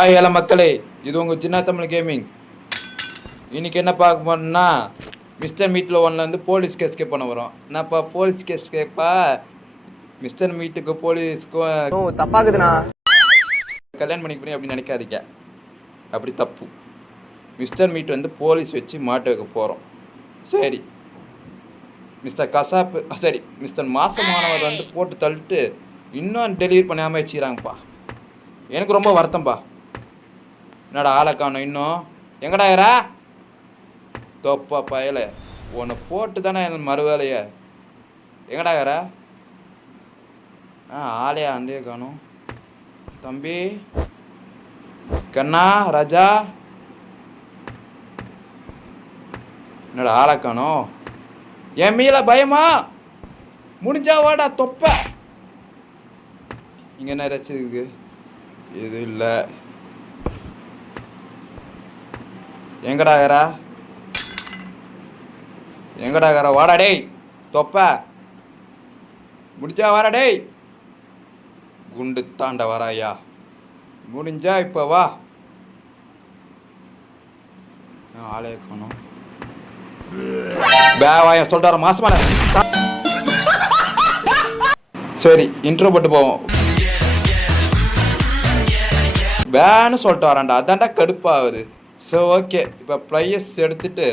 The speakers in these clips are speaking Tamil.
ஹாய் ஹலோ மக்களே, இது உங்கள் சின்ன தமிழ் கேமிங். இன்றைக்கி என்ன பார்க்க போனோம்னா, மிஸ்டர் மீட்டில் ஒன்றில் வந்து போலீஸ் கேஸ் பண்ண வரோம். என்னப்பா போலீஸ் கேஸ் கேட்பா? மிஸ்டர் மீட்டுக்கு போலீஸ்க்கும் தப்பாக்குதுண்ணா. கல்யாணம் பண்ணிக்க அப்படின்னு நினைக்காதீங்க, அப்படி தப்பு. மிஸ்டர் மீட் வந்து போலீஸ் வச்சு மாட்ட வைக்க போகிறோம். சரி, மிஸ்டர் கசாப்பு சரி மிஸ்டர் மாசமானவர் வந்து போட்டு தள்ளிட்டு இன்னும் டெலிவரி பண்ணாமல் வச்சுக்கிறாங்கப்பா. எனக்கு ரொம்ப வருத்தம்ப்பா. என்னடா ஆளை காணும் இன்னும்? எங்கடா ஏறா தொப்பா பயல, உன்னை போட்டு தானே எனக்கு மறுவேலைய. எங்கடா ஏறா? ஆளையா அந்தே காணும். தம்பி கண்ணா ராஜா, என்னடா ஆளை காணும்? என் மீல பயமா? முடிஞ்சா வாடா தொப்ப. இங்க என்ன ஏதாச்சும் இருக்கு? இது இல்லை. எங்கடா ஏறா? எங்கடா ஏறா? வாடா டேய் தொப்ப, முடிஞ்சா வாடா டேய். குண்டு தாண்ட வராயா? முடிஞ்சா இப்ப வா. ஆளே காணும். பேவாய சொல்றாரு மாசமான. சரி, இன்ட்ரோ போட்டு போவோம். பேன்னு சொல்லிட்டு வரான்டா, அதான்டா கடுப்பாகுது. ஸோ ஓகே, இப்போ ப்ளையர்ஸ் எடுத்துட்டு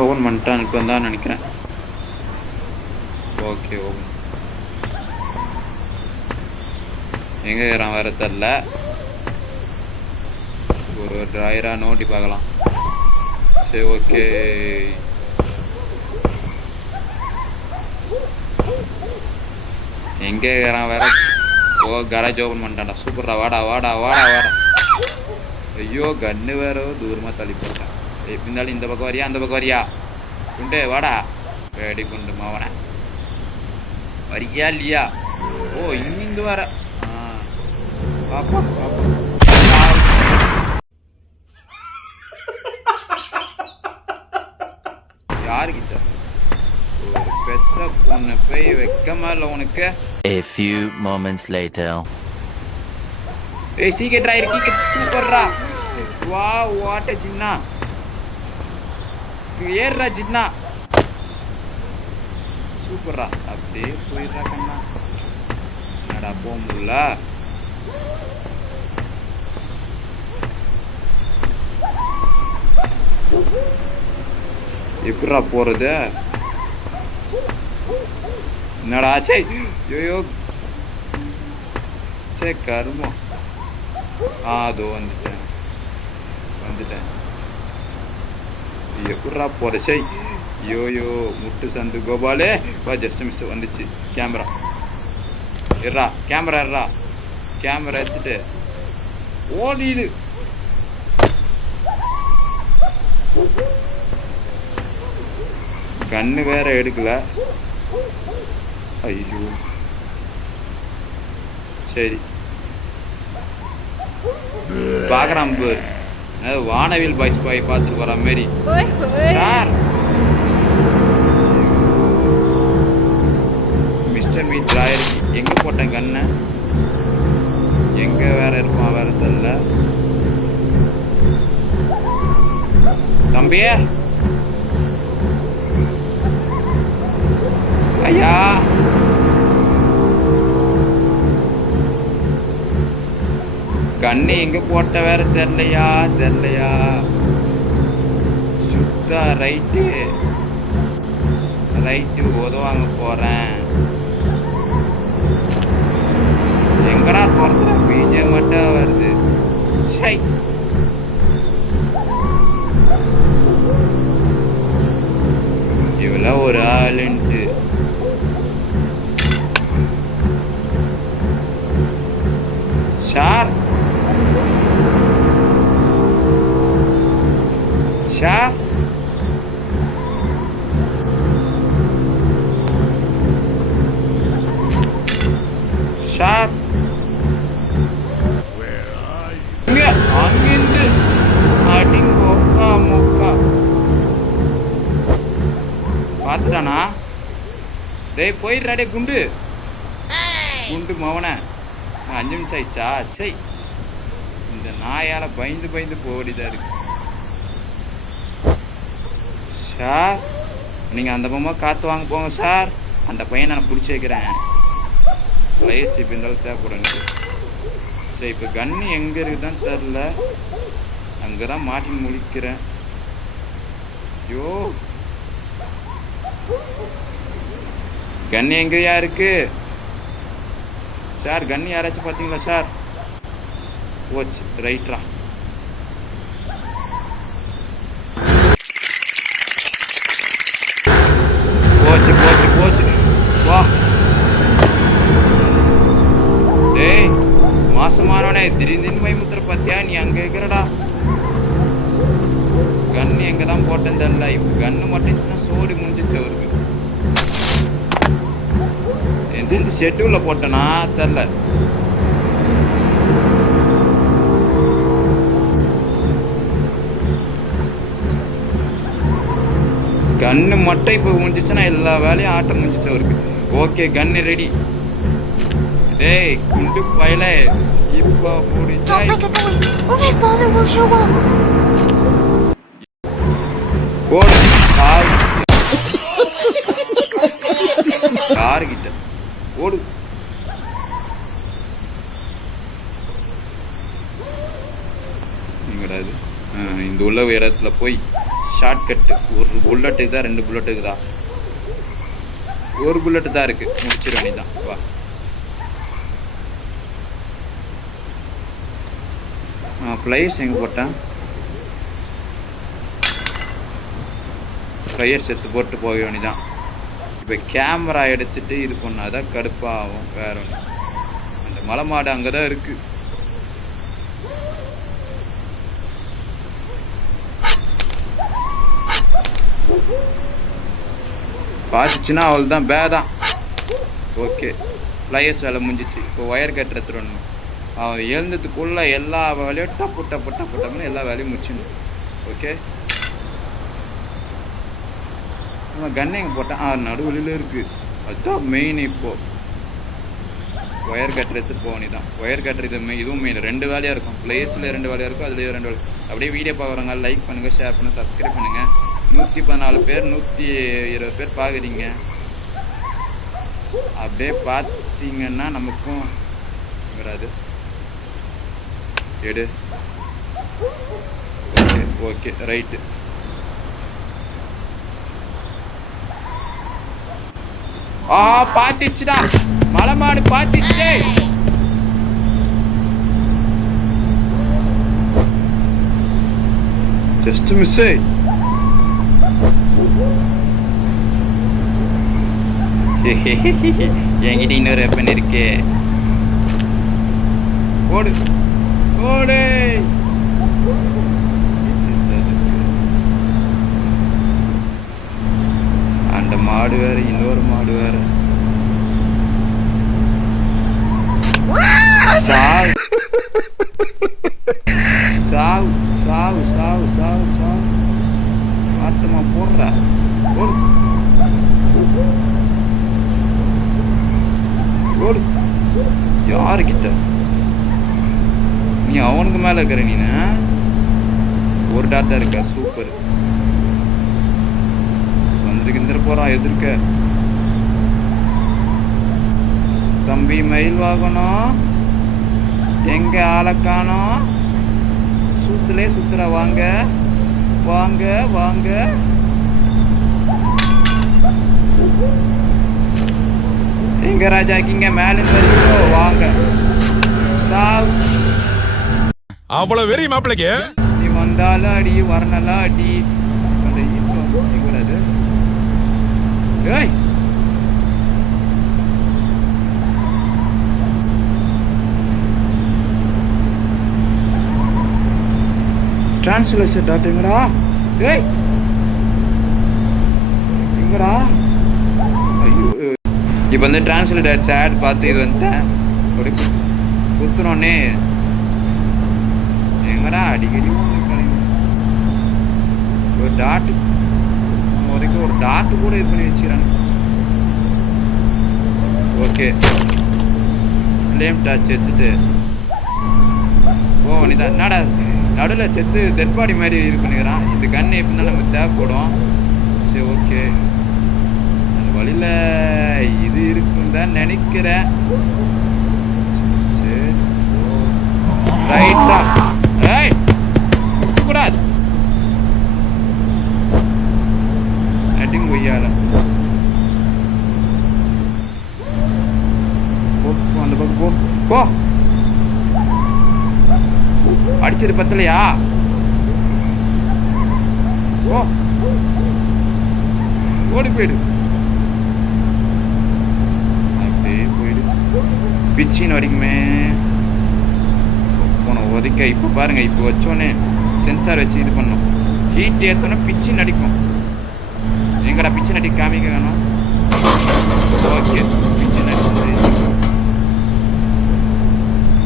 ஓப்பன் பண்ணிட்டான் இப்போ தான் நினைக்கிறேன். Okay open. எங்கே இருக்கிறான் வேறு தெரில. ஒரு டிராயராக நோண்டி பார்க்கலாம். சரி ஓகே, எங்கே இருக்கிறான் வேற? ஓ கராஜ் ஓப்பன் பண்ணிட்டான்டா. சூப்பர்டா, வாடா வாடா வாடா வாடா. ஐயோ கன்று வேற தூரமாக தள்ளி போட்டான். எப்படி இருந்தாலும் இந்த பக்கம் வரியா அந்த பக்கம் வரியா? குண்டு வாடா. வேடி குண்டு மாவன வரியா இல்லையா? ஓ இங்கிருந்து வர. பாப்பா பாப்பா யாருக்கிட்ட ஒரு பெத்த பொண்ணு போய் வைக்கமா இல்லை உனக்கு? A few moments later. ஏய் சீக்கிரட்டா இருக்கீங்க. சூப்பர்ரா. வா வாட்ட ஜின்னா. ஏறா ஜின்னா. சூப்பர்ரா. அப்படியே போயிடுறா கண்ணா. என்னடா போக முடியல? எப்படிரா போறது? என்னடா சே யோயோ சே கருமம். அதோ வந்துட்டேன். எப்படா போற? சை யோயோ முட்டு சந்து கோபாலே வா. ஜஸ்ட் மிஸ் வந்துச்சு. கேமரா இருறா, கேமரா இருறா. கேமரா எடுத்துட்டு ஓடிடு. கண்ணு வேற எடுக்கல. ஐயோ சரி பார்க்குறான் பேர். வானவில் பாய்ஸ் பாய் பார்த்துட்டு போகிற மாரி. சார் மிஸ்டர் மீட் ராயர் எங்கே போட்டேன் கண்ணை? எங்கே வேற இருப்பான் வேற தெரியல. தம்பியே ஐயா, கண்ணு எங்க போட்ட வேற தெரியலையா? சுத்தா ரைட்டு உதவாங்க போறேன். எங்கடா போறது? பீஜே மட்டும் வருது. சை இவ்வளோ ஒரு ஆளுன்ட்டு. சார் சார் சார் அங்கிருந்து அடிங்கோக்கா மொக்கா பார்த்துட்டானா? டேய் போயிடுறாடே குண்டு குண்டு மவனை. 5 நிமிஷம் ஆயிடுச்சா? சரி, இந்த நாயால் பயந்து பயந்து போடிதான் இருக்கு. சார், நீங்கள் அந்த பொம்மை காற்று வாங்க போங்க சார். அந்த பையனை நான் பிடிச்சி வைக்கிறேன். வயசு இப்போ இருந்தாலும் தேவைப்படுங்க. சரி, இப்போ கன்று எங்கே இருக்குதுன்னு தெரில. அங்கே தான் மாட்டின்னு முழிக்கிறேன். ஐயோ, கன்று எங்கேயா இருக்கு சார்? கன்று யாராச்சும் பார்த்தீங்களா சார்? போச்சு, ரைட்ரா. போச்சு போச்சு போச்சு. வா டேய், மாசமானவனே, திடீர்னு பயமுத்துற பார்த்தியா? நீ அங்கே இருக்கிறடா. கன்று எங்கே தான் போட்டேன்னு தெரியல. இப்போ கன்று மட்டும் சோடி முடிஞ்சிச்சு அவருக்கு. எந்த ஷெட்யூலில் போட்டேனா தெரில. கன்று மட்டும் இப்போ முடிஞ்சிச்சுன்னா எல்லா வேலையும் ஆட்டம் முடிஞ்சிச்சு அவருக்கு. ஓகே, கன்று ரெடி. டேய் குண்டு பயல, இப்போ முடிஞ்சா ஓடு. கார் கிட்ட ஓடு. எங்கடாது? இந்த உள்ள இடத்துல போய் ஷார்ட்கட்டு. ஒரு புல்லட்டுக்கு தான், 2 புல்லட்டுக்கு தான். ஒரு புல்லட்டு தான் இருக்கு, முடிச்சிட வேண்டியதான். வா, ஃப்ளையர்ஸ் எங்கே போட்டேன்? ஃப்ளையர்ஸ் எடுத்து போட்டு போக வேண்டியதான். இப்போ கேமரா எடுத்துகிட்டு இது பண்ணால் தான் கடுப்பாகும். வேற ஒன்று, அந்த மலை மாடு அங்கே தான் இருக்குது. பார்த்துச்சுன்னா அவள் தான் பேதான். ஓகே, ஃப்ளையர்ஸ் வேலை முடிஞ்சிச்சு. இப்போ ஒயர் கட் எடுத்துடணும். அவன் எழுந்ததுக்குள்ளே எல்லா வேலையும் டப்பு டப்பு டப்பு டப்புன்னு எல்லா வேலையும் முடிச்சிடணும். ஓகே, நம்ம கன் எங்கே போட்டேன்? நடுவில் இருக்குது. அதுதான் மெயின். இப்போது ஒயர் கட்டர் எடுத்து போக வேண்டியதான். ஒயர் கட்டர் இதுவும் மெயின். 2 வேலையாக இருக்கும். ஃப்ளைஸில் 2 வேலையாக இருக்கும், அதுலேயே 2 வேலை. அப்படியே வீடியோ பார்க்குறவங்க லைக் பண்ணுங்கள், ஷேர் பண்ணுங்கள், சப்ஸ்கிரைப் பண்ணுங்கள். 114 பேர் 120 பேர் பார்க்குறீங்க. அப்படியே பார்த்தீங்கன்னா நமக்கும் வராது. எடு. Okay okay, right. பாத்திச்சுடா, மலை மாடு பாத்திச்சே. Just miss. என்கிட்ட இன்னொரு வெப்பன் இருக்கு. ஓடு ஓடு. அந்த மாடு வேற, இன்னொரு மாடு வேற. சாவு சாவு சாவு சாவு சாவு சாவு. ஆட்டமா போடுறா. ஓடு ஓடு. யாருக்கிட்ட நீ? அவனுக்கு மேல இருக்கிற நீ. ஒரு டாட்டா இருக்கா? சூப்பர். வந்துருக்கிற போறான் எதிர்க்க. தம்பி மயில் வாகனம் எங்க? ஆளக்கானோம். சுத்துலே சுத்துற. வாங்க வாங்க வாங்க. எங்க ராஜா இருக்கீங்க? மேல வருவீங்களோ? வாங்க. சாவு. அவ்வளவு வெறி மாப்பிளைக்கு. நீ வந்தாலும் அடி, வரனாலும் அடி. ஏய், டிரான்ஸ்லேஷன் டாட்டுங்கடா. ஏய் எங்கடா? ஐயோ, இப்போ வந்து டிரான்ஸ்லேட் ஆட் பார்த்து இது வந்துட்டேன். அப்படி குத்துறோன்னே எங்கடா அடிக்கடி ஒரு டாட்டு வரைக்கும் ஒரு டாட்டு கூட இது பண்ணி வச்சுக்கிறாங்க. ஓகே, ஃப்ளேம் டார்ச் எடுத்துட்டு ஓ நீதான் என்னடா நடுவில் செத்து டெட் பாடி மாதிரி இது பண்ணிக்கிறான். இந்த கன்று எப்படின்னா நமக்கு தேவைப்படும். சரி ஓகே, அந்த வழியில் இது இருக்குன்னு தான் நினைக்கிறேன். சரி ரைட்டா, ஏய் கூடாது அடிங்க கொய்யால. அந்த பக்கம் போ போ. அடிச்சது பத்தலையா? ஓ ஓடி போயிடு, அப்படியே போயிடு. பிச்சின்னு வரைக்குமே போன உதைக்க. இப்போ பாருங்க, இப்போ வச்சோன்னே சென்சார் வச்சு இது பண்ணோம். ஹீட் ஏற்றோன்னா பிச்சின்னு அடிக்கும். எங்கடா பிச்சின்னு அடி காமிக்க வேணும். ஓகே பிச்சின்னு அடிச்சு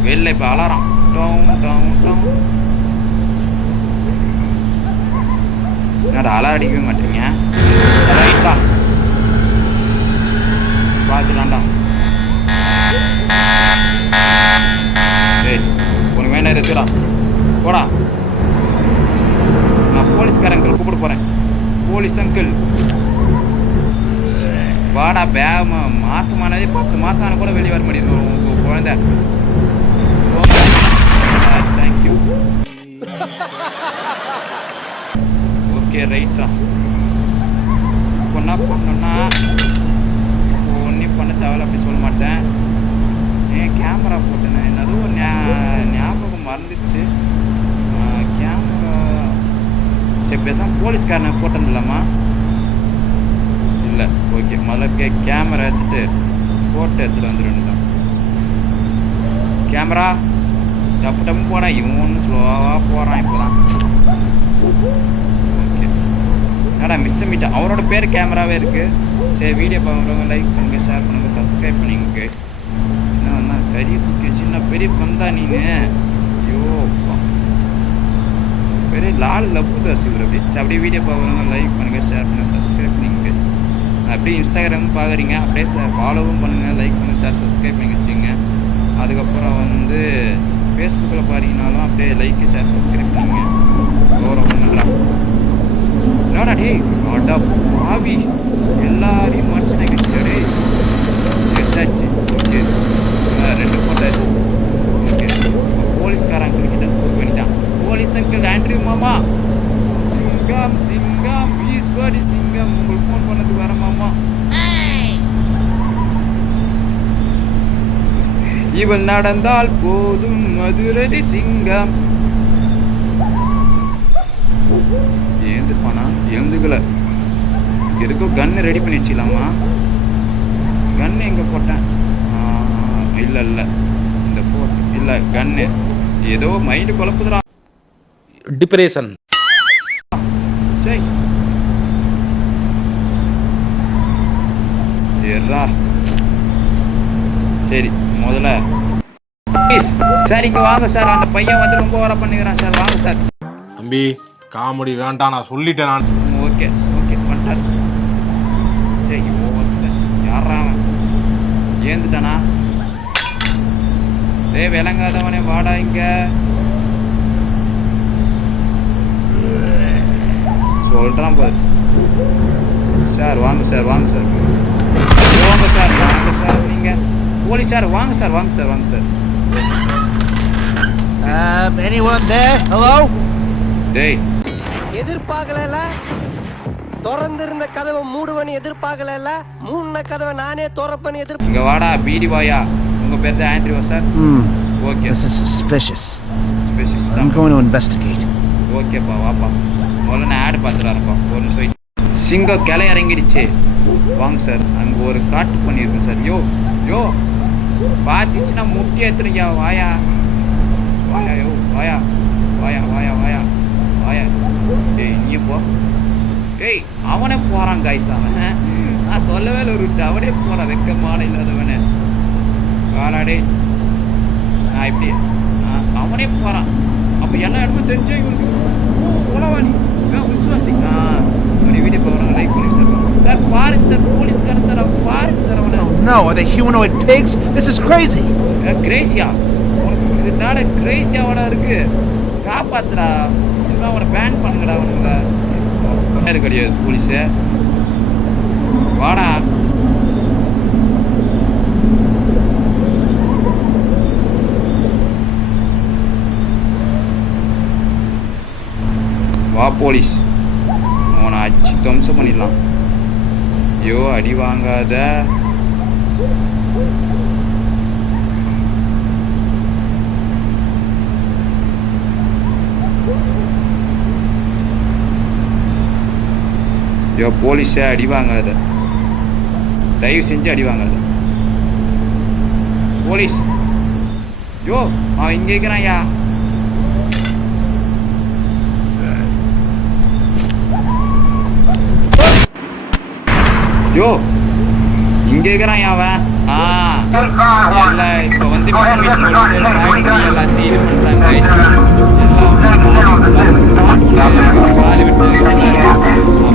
வெளில இப்போ அலாரம் டவுன் டவுன் டவுன். என்னடா அலாரம் அடிக்கவே மாட்டீங்க? ரைட்டா பார்த்துலாம்டா. சரி உனக்கு வேண்டாம் இருக்குடா, போடா. நான் போலீஸ்கார அங்கிள் கூப்பிட போகிறேன். போலீஸ் அங்கிள் வாடா. மாசமானதே 10 மாதம் ஆனால் கூட வெளியே வர முடியுது உங்கள் குழந்தை. தேங்க்யூ. ஓகே ரைட்டா. இப்போ என்ன பண்ணோன்னா, இப்போ ஒன்றும் பண்ண தேவையில்ல அப்படி சொல்ல மாட்டேன். ஏன் கேமரா போட்டேன், என்னதோ ஒரு ஞாபகம் மறந்துச்சு. கேமரா சரி பேசாமல் போலீஸ்காரனை போட்டதில்லாமா? இல்லை ஓகே, முதல்ல கேமரா எடுத்துட்டு ஃபோட்டோ எடுத்துகிட்டு வந்துடுவேன். கேமரா டப்பு டப்பு போடா. இவன் ஒன்று ஸ்லோவாக போகிறான் இப்போ தான். ஓகே என்னடா மிஸ்டர் மீட்டா, அவரோட பேர் கேமராவே இருக்குது. சரி வீடியோ பார்க்குறவங்க லைக் பண்ணுங்கள், ஷேர் பண்ணுங்கள், சப்ஸ்கிரைப் பண்ணிங்க. என்ன பெரிய குட்டி சின்ன பெரிய பந்தா நீனு. ஐயோ பெரிய லால் லப்பு தாசி வச்சு. அப்படியே வீடியோ பார்க்குறவங்க லைக் பண்ணுங்கள், ஷேர் பண்ணுங்கள், சப்ஸ்கிரைப் பண்ணிங்க. அப்படியே இன்ஸ்டாகிராம் பார்க்குறீங்க, அப்படியே ஃபாலோவும் பண்ணுங்கள், லைக் பண்ணுங்கள், ஷேர் சப்ஸ்கிரைப் பண்ணி வச்சுங்க. அதுக்கப்புறம் வந்து ஃபேஸ்புக்கில் பாருங்கனாலும் அப்படியே லைக்கு ஷேர் சப்ஸ்கிரைப் பண்ணிங்க. கௌரவம் பண்ணுறா. என்னடா டே அடா பாவி, எல்லாரையும் மனுஷனை கிட்டாடே. எடுத்தாச்சு. Okay 2 photo okay. போலீஸ்கார அங்கிள் கிட்ட ஃபோன் பண்ணிட்டான். போலீஸ் அங்கிள் ஆண்ட்ரியூ மாமா, சிங்கம் சிங்கம் ஈஸ்வரி சிங்கம் உங்களுக்கு ஃபோன் பண்ணதுக்கு வர மாமா. இவன் நடந்தால் போதும் மதுரதி சிங்கம். ஏந்துப்பானா? ஏந்துக்கல. எதுக்கும் கன்னு ரெடி பண்ணி வச்சுக்கலாமா? கன்னு எங்கே போட்டேன்? இல்லை இல்லை இந்த ஃபோன் இல்லை கன்னு ஏதோ மைண்டு குழப்புதுடா. டிப்ரெஷன். சரி ஏறா. சரி முதல்ல சார் இங்கே வாங்க சார். அந்த பையன் வந்து ரொம்ப வர பண்ணிக்கிறான் சார். வாங்க சார். தம்பி காமெடி வேண்டாம், நான் சொல்லிட்டேன் நான். ஓகே ஓகே பண்ணிட்டார். சரி யாரா ஏந்துட்டானா? விளங்காதவனே வாடா இங்க. சொல்றான் பாரு. சார் வாங்க சார், வாங்க சார், வாங்க சார், வாங்க சார். நீங்க போலீஸ் சார், வாங்க சார், வாங்க சார், வாங்க சார். anyone there? Hello? டேய் எதிர்பார்க்கல. திறந்திருந்த கதவை மூடுவனு எதிர்பார்க்கல. மூணு கதவை நானே திறப்பனு இங்க வாடா பீடி வாயா. உங்க பேர் தான் Andrew sir? Okay. This is suspicious. Suspicious. I'm going to investigate. ஓகேப்பா வாப்பா. முதல்ல நான் ஆட் பார்த்துறாருப்பா. ஒரு நிமிஷம். சிங்கம் கிளை இறங்கிடுச்சு. வாங்க சார். அங்கே ஒரு காட்டு பண்ணியிருக்கோம் சார். யோ யோ பார்த்துச்சுன்னா முட்டி எடுத்துருக்கியா? வாயா வாயா யோ வாயா வாயா வாயா வாயா வாயா. டேய் நீ போ. டேய் அவனே போகிறான் காய்ஸ். அவன் நான் சொல்லவே இல்லை ஒரு விட்டு அவனே போகிறான். வெக்கமான இல்லாதவனே காலாடே. நான் இப்படி அவனே போகிறான். அப்போ எல்லா இடமும் தெரிஞ்சா இவனுக்கு உலவாணி விசுவாசி. ஒரு வீடியோ போகிறாங்க. லைக் பண்ணி சார். சார் பாருங்க சார், போலீஸ்காரன் சார். அவன் பாருங்க சார் அவனை. No, are they humanoid pigs? This is crazy. Grazia இதனால கிரேசியாவோட இருக்கு. காப்பாத்துடா, இதுதான் அவனை பேன் பண்ணுங்கடா. அவனுங்க கிடையாது போலீஸு. வாடா. வா போலீஸ், அவனை அடிச்சு துவம்சம் பண்ணிடலாம். ஐயோ அடி வாங்காத. ஐயோ போலீஸே அடி வாங்காத, தயவு செஞ்சு அடி வாங்காத போலீஸ். யோ அவன் இங்கே இருக்கிறான். யா யோ இங்கே இருக்கிறான் அவன். எல்லாம் இப்போ வந்து எல்லாத்தையும் இது பண்ணுறாங்க. எல்லாம் விட்டு